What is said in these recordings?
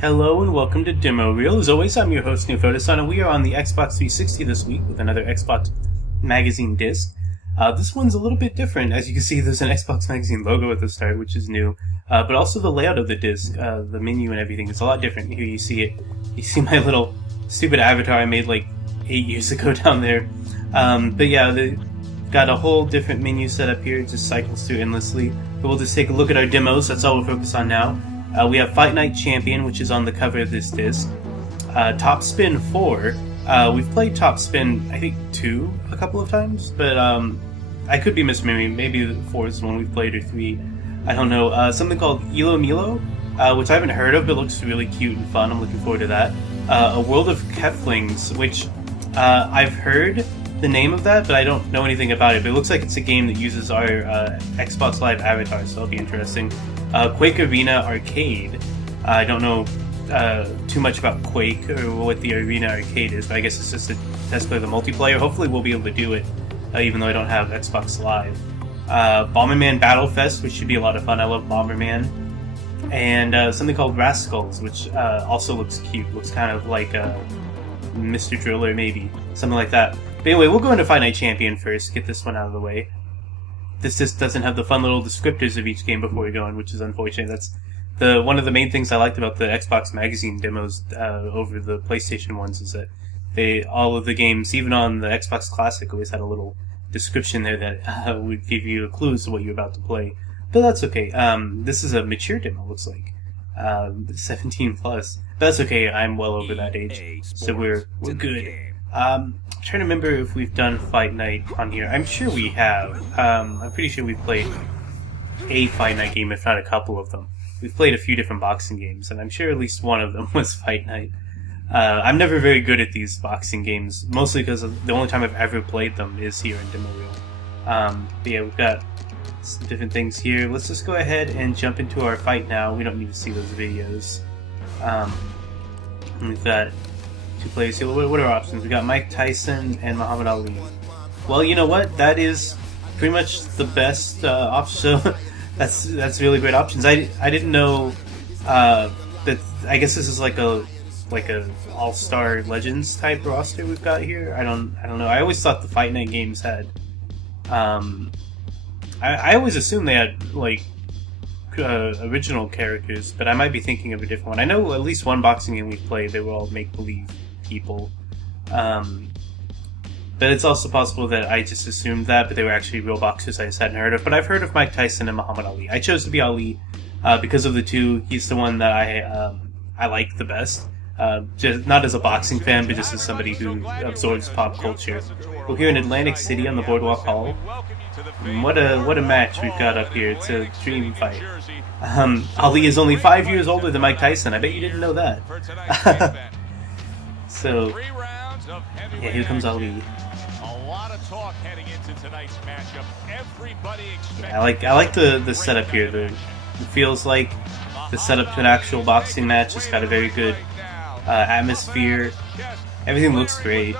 Hello and welcome to Demo Reel. As always, I'm your host Nearphotison, and we are on the Xbox 360 this week with another Xbox Magazine disc. This one's a little bit different. As you can see, there's an Xbox Magazine logo at the start, which is new. But also the layout of the disc, the menu and everything is a lot different. Here you see it. You see my little stupid avatar I made like 8 years ago down there. But yeah, they've got a whole different menu set up here. It just cycles through endlessly. But we'll just take a look at our demos. That's all we'll focus on now. We have Fight Night Champion, which is on the cover of this disc. Top Spin 4. We've played Top Spin, I think, 2 a couple of times, but I could be misremembering. Maybe 4 is the one we've played, or 3. I don't know. Something called ilomilo, which I haven't heard of, but looks really cute and fun. I'm looking forward to that. A World of Keflings, which I've heard the name of that, but I don't know anything about it. But it looks like it's a game that uses our Xbox Live avatar, so that'll be interesting. Quake Arena Arcade. I don't know too much about Quake or what the Arena Arcade is, but I guess it's just a test play of the multiplayer. Hopefully we'll be able to do it, even though I don't have Xbox Live. Bomberman Battlefest, which should be a lot of fun. I love Bomberman. And something called Raskulls, which also looks cute. Looks kind of like Mr. Driller, maybe. Something like that. But anyway, we'll go into Fight Night Champion first, get this one out of the way. This just doesn't have the fun little descriptors of each game before we go in, which is unfortunate. That's one of the main things I liked about the Xbox Magazine demos over the PlayStation ones, is that all of the games, even on the Xbox Classic, always had a little description there that would give you a clue as to what you're about to play. But that's okay. This is a mature demo, looks like. 17 plus. But that's okay, I'm well over that age, so we're good. I'm trying to remember if we've done Fight Night on here. I'm sure we have. I'm pretty sure we've played a Fight Night game, if not a couple of them. We've played a few different boxing games, and I'm sure at least one of them was Fight Night. I'm never very good at these boxing games, mostly because the only time I've ever played them is here in Demo Reel. But yeah, we've got some different things here. Let's just go ahead and jump into our fight now. We don't need to see those videos. We've got 2 players here. What are our options? We got Mike Tyson and Muhammad Ali. Well, you know what? That is pretty much the best option. So that's really great options. I didn't know that. I guess this is like a All-Star Legends type roster we've got here. I don't know. I always thought the Fight Night games had. I always assumed they had like original characters, but I might be thinking of a different one. I know at least one boxing game we've played, they were all make-believe people. But it's also possible that I just assumed that, but they were actually real boxers I just hadn't heard of. But I've heard of Mike Tyson and Muhammad Ali. I chose to be Ali because of the two. He's the one that I like the best. Just not as a boxing fan, but just as somebody who absorbs pop culture. We're here in Atlantic City on the Boardwalk Hall. What a match we've got up here. It's a dream fight. Ali is only 5 years older than Mike Tyson. I bet you didn't know that. So, yeah, here comes Ali. Yeah, I like the setup here. It feels like the setup to an actual boxing match. It's got a very good atmosphere. Everything looks great.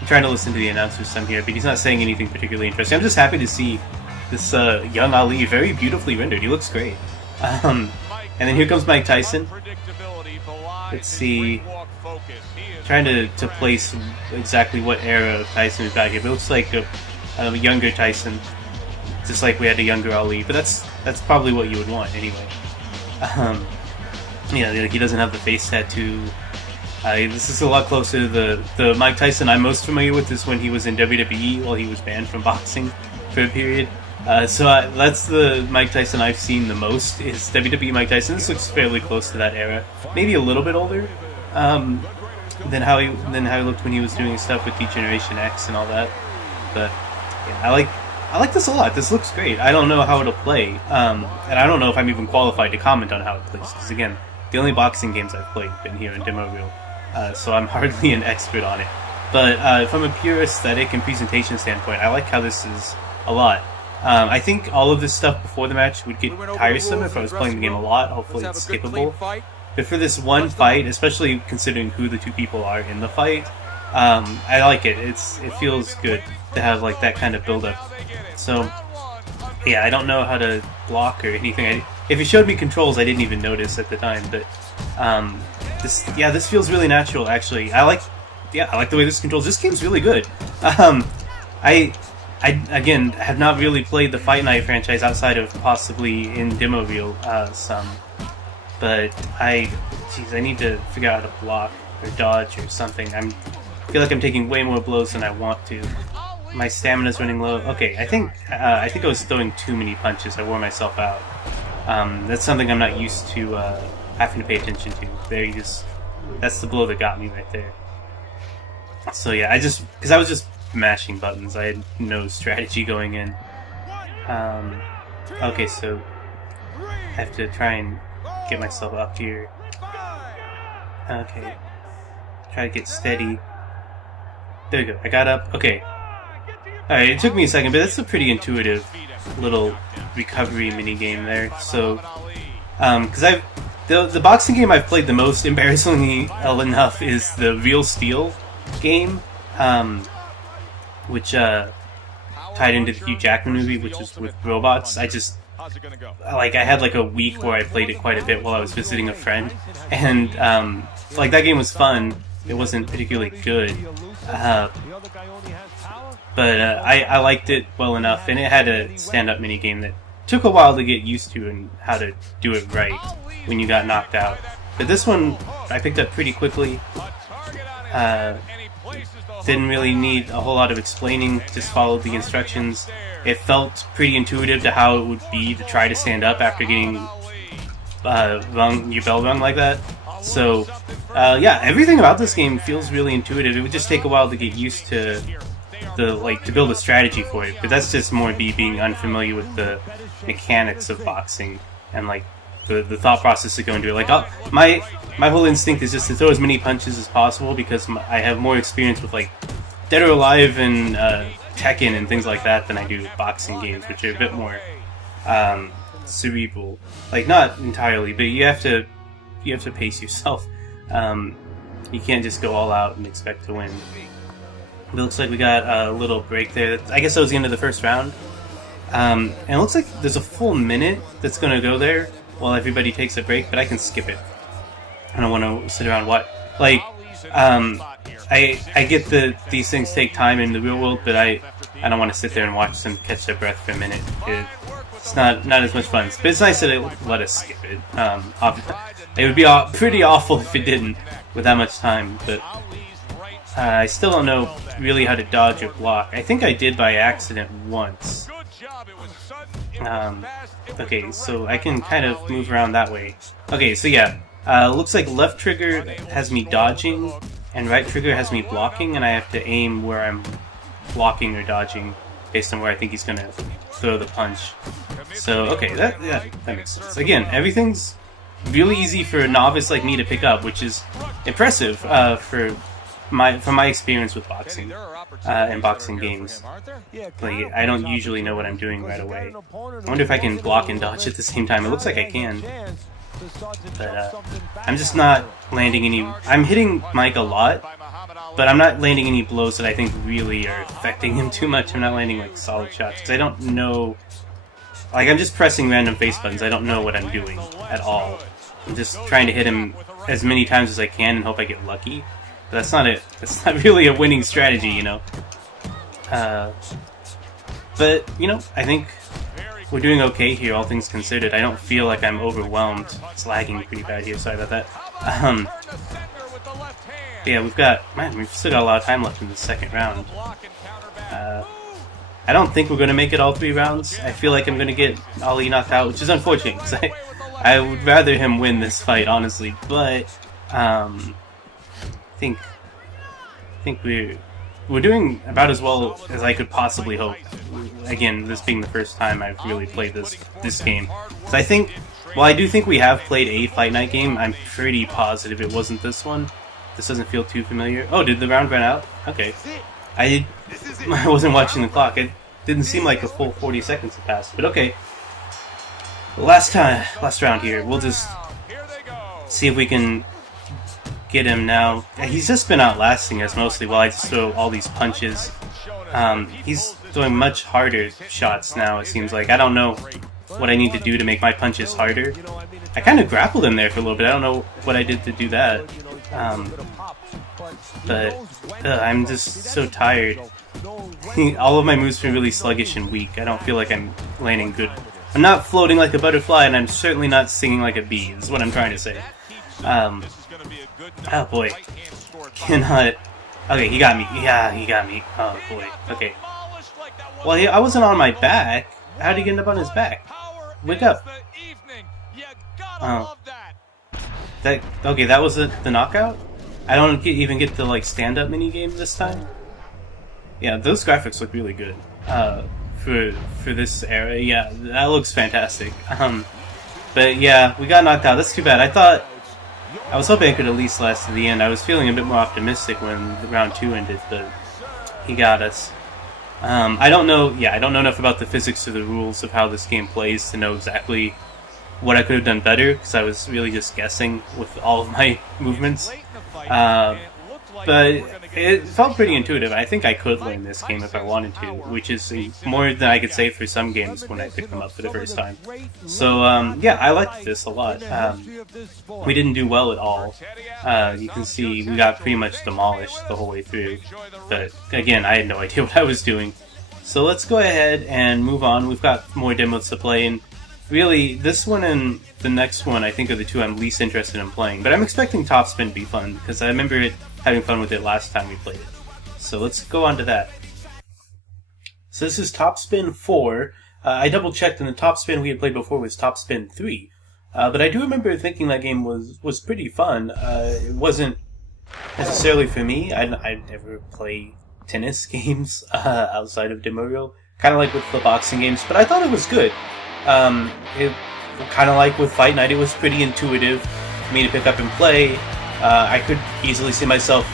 I'm trying to listen to the announcer's son here, but he's not saying anything particularly interesting. I'm just happy to see this young Ali, very beautifully rendered. He looks great. And then here comes Mike Tyson. Let's see. Trying to place exactly what era of Tyson we've got here. But it looks like a younger Tyson, just like we had a younger Ali. But that's probably what you would want anyway. Yeah, like he doesn't have the face tattoo. This is a lot closer to the Mike Tyson I'm most familiar with is when he was in WWE while he was banned from boxing for a period. So that's the Mike Tyson I've seen the most, is WWE Mike Tyson. This looks fairly close to that era. Maybe a little bit older than how he looked when he was doing stuff with D-Generation X and all that. But yeah, I like this a lot. This looks great. I don't know how it'll play, and I don't know if I'm even qualified to comment on how it plays, because again, the only boxing games I've played have been here in Demo Reel, so I'm hardly an expert on it. But from a pure aesthetic and presentation standpoint, I like how this is a lot. I think all of this stuff before the match would get tiresome if I was playing the game a lot. Hopefully it's skippable. But for this one fight, especially considering who the two people are in the fight, I like it. It feels good to have like that kind of build-up. So yeah, I don't know how to block or anything. If it showed me controls, I didn't even notice at the time. But this feels really natural. Actually, I like the way this controls. This game's really good. I again have not really played the Fight Night franchise outside of possibly in demo reel some, but I need to figure out how to block or dodge or something. I feel like I'm taking way more blows than I want to. My stamina's running low. Okay, I think I was throwing too many punches. I wore myself out. That's something I'm not used to having to pay attention to. That's the blow that got me right there. So yeah, because I was just mashing buttons. I had no strategy going in. Okay, so I have to try and get myself up here. Okay, try to get steady. There we go. I got up. Okay. Alright, it took me a second, but that's a pretty intuitive little recovery mini game there. So, because the boxing game I've played the most, embarrassingly enough, is the Real Steel game, which tied into the Hugh Jackman movie, which is with robots. I had like a week where I played it quite a bit while I was visiting a friend, and that game was fun. It wasn't particularly good. But I liked it well enough, and it had a stand-up minigame that took a while to get used to and how to do it right when you got knocked out. But this one I picked up pretty quickly. Didn't really need a whole lot of explaining, just followed the instructions. It felt pretty intuitive to how it would be to try to stand up after getting your bell rung like that. So, yeah, everything about this game feels really intuitive. It would just take a while to get used to to build a strategy for it, but that's just more me being unfamiliar with the mechanics of boxing and the thought process that go into it. My whole instinct is just to throw as many punches as possible because I have more experience with Dead or Alive and Tekken and things like that than I do with boxing games, which are a bit more cerebral. Not entirely, but you have to pace yourself. You can't just go all out and expect to win. It looks like we got a little break there. I guess that was the end of the first round. And it looks like there's a full minute that's going to go there while everybody takes a break, but I can skip it. I don't want to sit around watch. I get that these things take time in the real world, but I don't want to sit there and watch them catch their breath for a minute. It's not as much fun. But it's nice that they let us skip it. It would be pretty awful if it didn't with that much time, but I still don't know really how to dodge or block. I think I did by accident once. Okay, so I can kind of move around that way. Okay, so yeah, looks like left trigger has me dodging, and right trigger has me blocking, and I have to aim where I'm blocking or dodging based on where I think he's going to throw the punch. So, okay, that makes sense. Again, everything's really easy for a novice like me to pick up, which is impressive from my experience with boxing and boxing games. I don't usually know what I'm doing right away. I wonder if I can block and dodge at the same time. It looks like I can. But I'm just not landing any... I'm hitting Mike a lot, but I'm not landing any blows that I think really are affecting him too much. I'm not landing solid shots, because I don't know... I'm just pressing random face buttons. I don't know what I'm doing at all. I'm just trying to hit him as many times as I can and hope I get lucky. But that's not really a winning strategy, you know. But, I think we're doing okay here, all things considered. I don't feel like I'm overwhelmed. It's lagging pretty bad here, sorry about that. Yeah, we've still got a lot of time left in the second round. I don't think we're going to make it all 3 rounds. I feel like I'm going to get Ali knocked out, which is unfortunate, because I would rather him win this fight, honestly. But, I think we're doing about as well as I could possibly hope. Again, this being the first time I've really played this game. So I think, while I do think we have played a Fight Night game, I'm pretty positive it wasn't this one. This doesn't feel too familiar. Oh, did the round run out? Okay. I wasn't watching the clock. It didn't seem like a full 40 seconds had passed, but okay. Last round here. We'll just see if we can get him now. He's just been outlasting us mostly while I just throw all these punches. He's throwing much harder shots now, it seems like. I don't know what I need to do to make my punches harder. I kind of grappled him there for a little bit. I don't know what I did to do that. But I'm just so tired. All of my moves feel really sluggish and weak. I don't feel like I'm landing good. I'm not floating like a butterfly, and I'm certainly not singing like a bee, is what I'm trying to say. Oh boy. Cannot... Okay, he got me. Yeah, he got me. Oh boy. Okay. Well, I wasn't on my back. How did he end up on his back? Wake up. Oh. Okay, that was the knockout? I don't even get the, like, stand-up minigame this time? Yeah, those graphics look really good. For this era, yeah, that looks fantastic. But yeah, we got knocked out. That's too bad. I was hoping I could at least last to the end. I was feeling a bit more optimistic when the round 2 ended, but he got us. I don't know enough about the physics or the rules of how this game plays to know exactly what I could have done better, because I was really just guessing with all of my movements. But it felt pretty intuitive. I think I could learn this game if I wanted to, which is more than I could say for some games when I picked them up for the first time. So, yeah, I liked this a lot. We didn't do well at all. You can see we got pretty much demolished the whole way through. But, again, I had no idea what I was doing. So let's go ahead and move on. We've got more demos to play, and really, this one and the next one I think are the two I'm least interested in playing. But I'm expecting Topspin to be fun, because I remember having fun with it last time we played it. So let's go on to that. So this is Topspin 4. I double-checked, and the Topspin we had played before was Topspin 3. But I do remember thinking that game was pretty fun. It wasn't necessarily for me. I'd never play tennis games outside of demo reel. Kind of like with the boxing games, but I thought it was good. It kind of like with Fight Night, it was pretty intuitive for me to pick up and play. I could easily see myself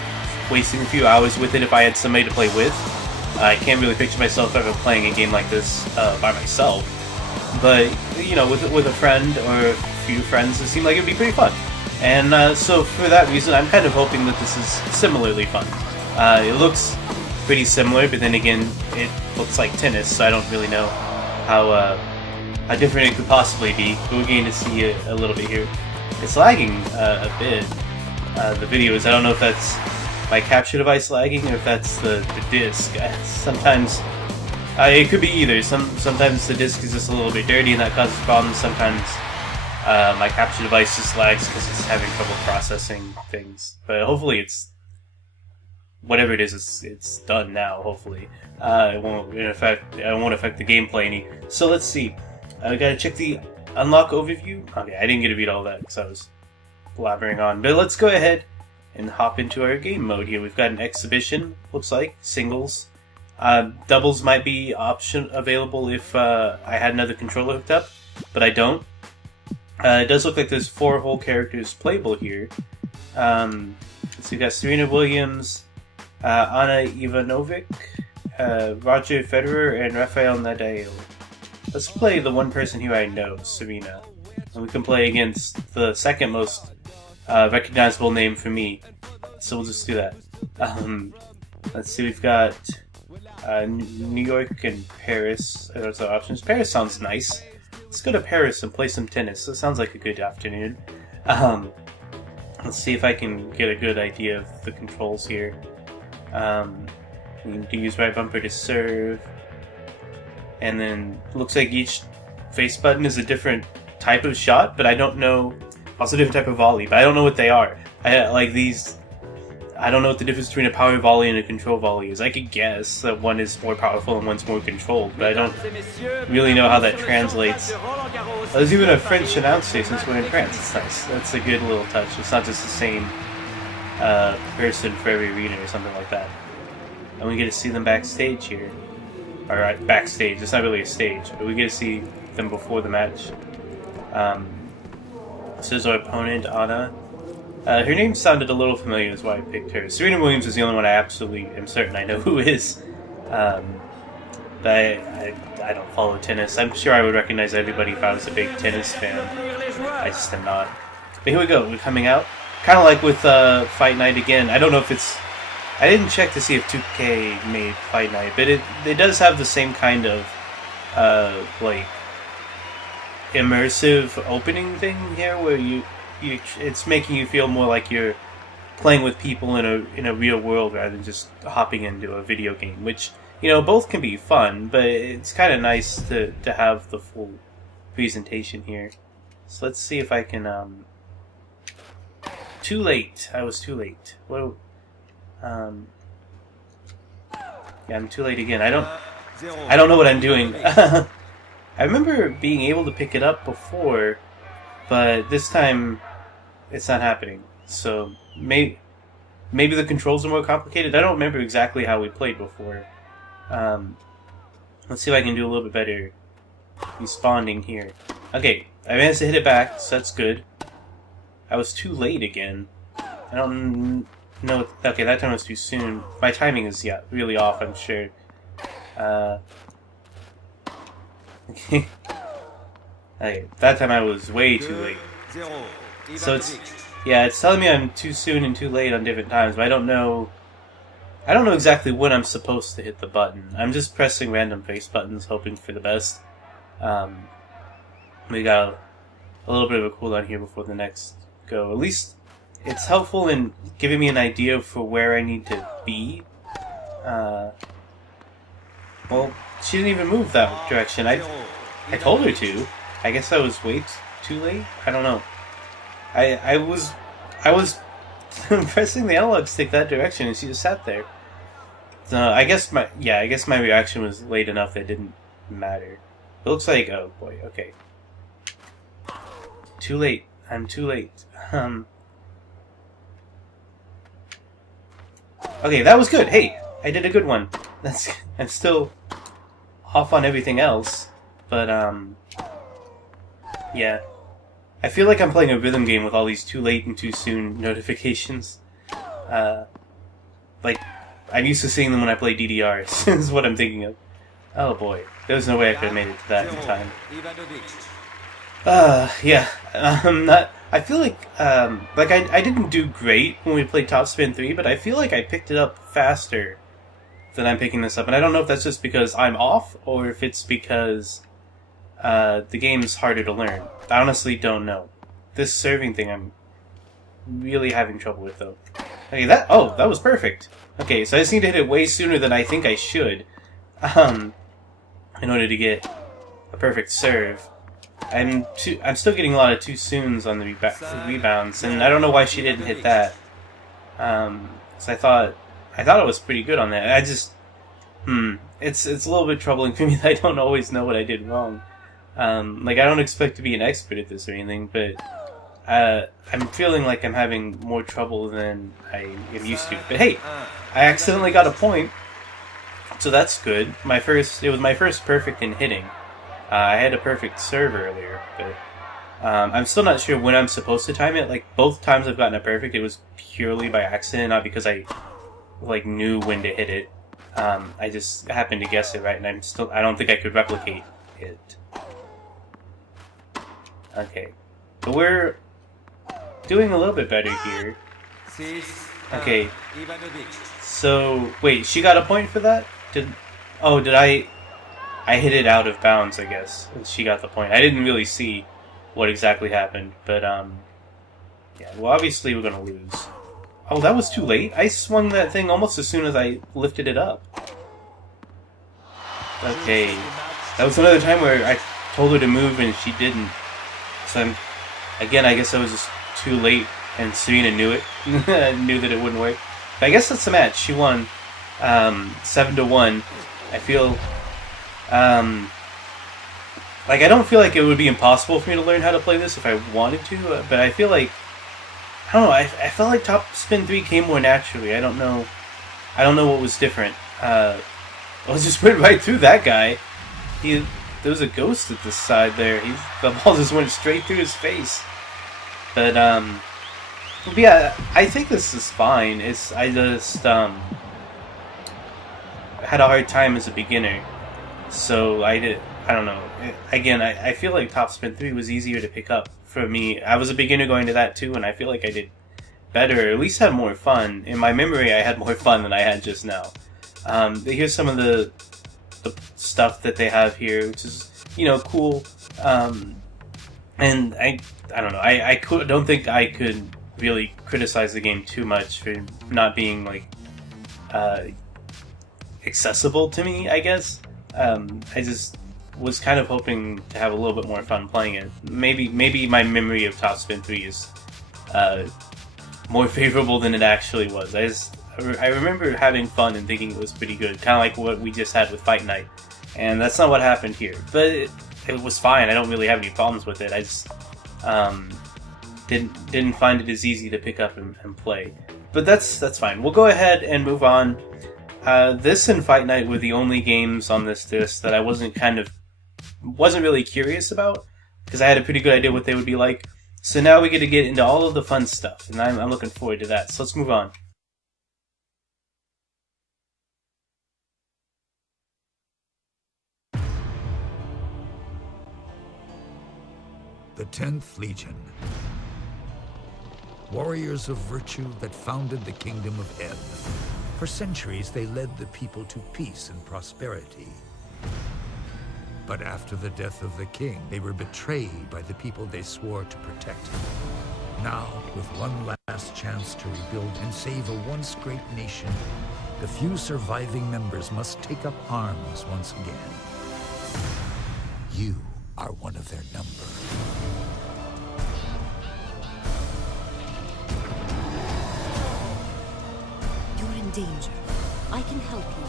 wasting a few hours with it if I had somebody to play with. I can't really picture myself ever playing a game like this by myself. But, you know, with a friend or a few friends, it seemed like it would be pretty fun. And so for that reason, I'm kind of hoping that this is similarly fun. It looks pretty similar, but then again, it looks like tennis, so I don't really know how different it could possibly be. But we're getting to see it a little bit here. It's lagging a bit. The videos, I don't know if that's my capture device lagging or if that's the disc. Sometimes it could be either. Sometimes the disc is just a little bit dirty and that causes problems. Sometimes my capture device just lags because it's having trouble processing things. But hopefully it's whatever it is, it's done now. Hopefully it won't affect the gameplay any. So let's see. I gotta check the unlock overview. Okay, I didn't get to read all that because I was blabbering on. But let's go ahead and hop into our game mode here. We've got an exhibition, looks like, singles. Doubles might be option available if I had another controller hooked up, but I don't. It does look like there's 4 whole characters playable here. So we've got Serena Williams, Anna Ivanovic, Roger Federer, and Rafael Nadal. Let's play the one person here I know, Serena. And we can play against the second most recognizable name for me. So we'll just do that. Let's see, we've got New York and Paris. Those are options. Paris sounds nice. Let's go to Paris and play some tennis. That sounds like a good afternoon. Let's see if I can get a good idea of the controls here. We need to use right bumper to serve. And then looks like each face button is a different type of shot, but I don't know. Also, different type of volley, but I don't know what they are. I don't know what the difference between a power volley and a control volley is. I could guess that one is more powerful and one's more controlled, but I don't really know how that translates. There's even a French announcer since we're in France. It's nice. That's a good little touch. It's not just the same person for every arena or something like that. And we get to see them backstage here. Alright, backstage. It's not really a stage, but we get to see them before the match. This is our opponent, Anna. Her name sounded a little familiar, that's why I picked her. Serena Williams is the only one I absolutely am certain I know who is. But I don't follow tennis. I'm sure I would recognize everybody if I was a big tennis fan. I just am not. But here we go, we're coming out. Kind of like with Fight Night again. I don't know if it's I didn't check to see if 2K made Fight Night, but it does have the same kind of like immersive opening thing here, where it's making you feel more like you're playing with people in a real world rather than just hopping into a video game, which, you know, both can be fun, but it's kind of nice to have the full presentation here. So let's see if I can, too late. I was too late. What, yeah, I'm too late again. I don't know what I'm doing. I remember being able to pick it up before, but this time it's not happening. So maybe the controls are more complicated. I don't remember exactly how we played before. Let's see if I can do a little bit better responding here. Okay, I managed to hit it back, so that's good. I was too late again. I don't know. Okay, that time was too soon. My timing is, yeah, really off, I'm sure. Okay. Okay, that time I was way too late. So it's telling me I'm too soon and too late on different times, but I don't know exactly when I'm supposed to hit the button. I'm just pressing random face buttons, hoping for the best. We got a little bit of a cooldown here before the next go. At least it's helpful in giving me an idea for where I need to be. Well, she didn't even move that direction. I told her to. I guess I was way too late? I don't know. I was pressing the analog stick that direction, and she just sat there. So I guess my reaction was late enough that it didn't matter. It looks like, oh boy, okay. Too late. I'm too late. Okay, that was good. Hey, I did a good one. I'm still off on everything else, but yeah. I feel like I'm playing a rhythm game with all these too late and too soon notifications. Like, I'm used to seeing them when I play DDRs, is what I'm thinking of. Oh boy, there's no way I could have made it to that in time. Yeah, I feel like I didn't do great when we played Top Spin 3, but I feel like I picked it up faster than I'm picking this up, and I don't know if that's just because I'm off, or if it's because the game's harder to learn. I honestly don't know. This serving thing I'm really having trouble with, though. Okay, that was perfect. Okay, so I just need to hit it way sooner than I think I should, in order to get a perfect serve. I'm still getting a lot of too soons on the rebounds, and I don't know why she didn't hit that. So I thought it was pretty good on that. I just, it's a little bit troubling for me that I don't always know what I did wrong. Like, I don't expect to be an expert at this or anything, but I'm feeling like I'm having more trouble than I am used to. But hey, I accidentally got a point, so that's good. It was my first perfect in hitting. I had a perfect serve earlier, but I'm still not sure when I'm supposed to time it. Like, both times I've gotten a perfect, it was purely by accident, not because I knew when to hit it. I just happened to guess it right, and I don't think I could replicate it. Okay, but we're doing a little bit better here. Okay, so wait, she got a point for that? Did I hit it out of bounds, I guess, and she got the point. I didn't really see what exactly happened, but yeah, well, obviously we're gonna lose. Oh, that was too late. I swung that thing almost as soon as I lifted it up. Okay, that was another time where I told her to move and she didn't. So again, I guess I was just too late, and Serena knew it. Knew that it wouldn't work. But I guess that's the match. She won 7-1. I feel like I don't feel like it would be impossible for me to learn how to play this if I wanted to, but I feel like I don't know. I felt like Top Spin 3 came more naturally. I don't know what was different. I just went right through that guy. There was a ghost at the side there. The ball just went straight through his face. But yeah, I think this is fine. I just had a hard time as a beginner, so I don't know. Again, I feel like Top Spin 3 was easier to pick up for me. I was a beginner going to that too, and I feel like I did better, or at least had more fun. In my memory, I had more fun than I had just now. Here's some of the stuff that they have here, which is, you know, cool. And I don't know. Don't think I could really criticize the game too much for not being like accessible to me, I guess. I just was kind of hoping to have a little bit more fun playing it. Maybe my memory of Top Spin 3 is more favorable than it actually was. I remember having fun and thinking it was pretty good, kind of like what we just had with Fight Night, and that's not what happened here. But it was fine. I don't really have any problems with it. I just didn't find it as easy to pick up and play. But that's fine. We'll go ahead and move on. This and Fight Night were the only games on this disc that I wasn't really curious about, because I had a pretty good idea what they would be like. So now we get to get into all of the fun stuff, and I'm looking forward to that. So let's move on. The 10th Legion. Warriors of virtue that founded the Kingdom of Ebb. For centuries, they led the people to peace and prosperity. But after the death of the king, they were betrayed by the people they swore to protect. Now, with one last chance to rebuild and save a once great nation, the few surviving members must take up arms once again. You are one of their number. You're in danger. I can help you.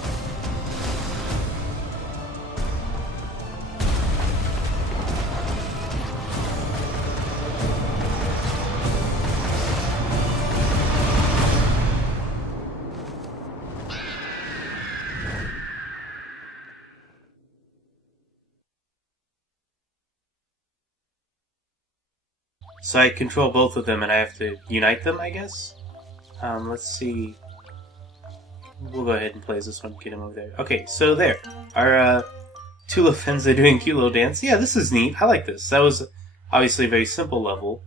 So I control both of them and I have to unite them, I guess? Let's see. We'll go ahead and play as this one, get him over there. Okay, so there. Our two Lefens are doing cute little dance. Yeah, this is neat. I like this. That was obviously a very simple level.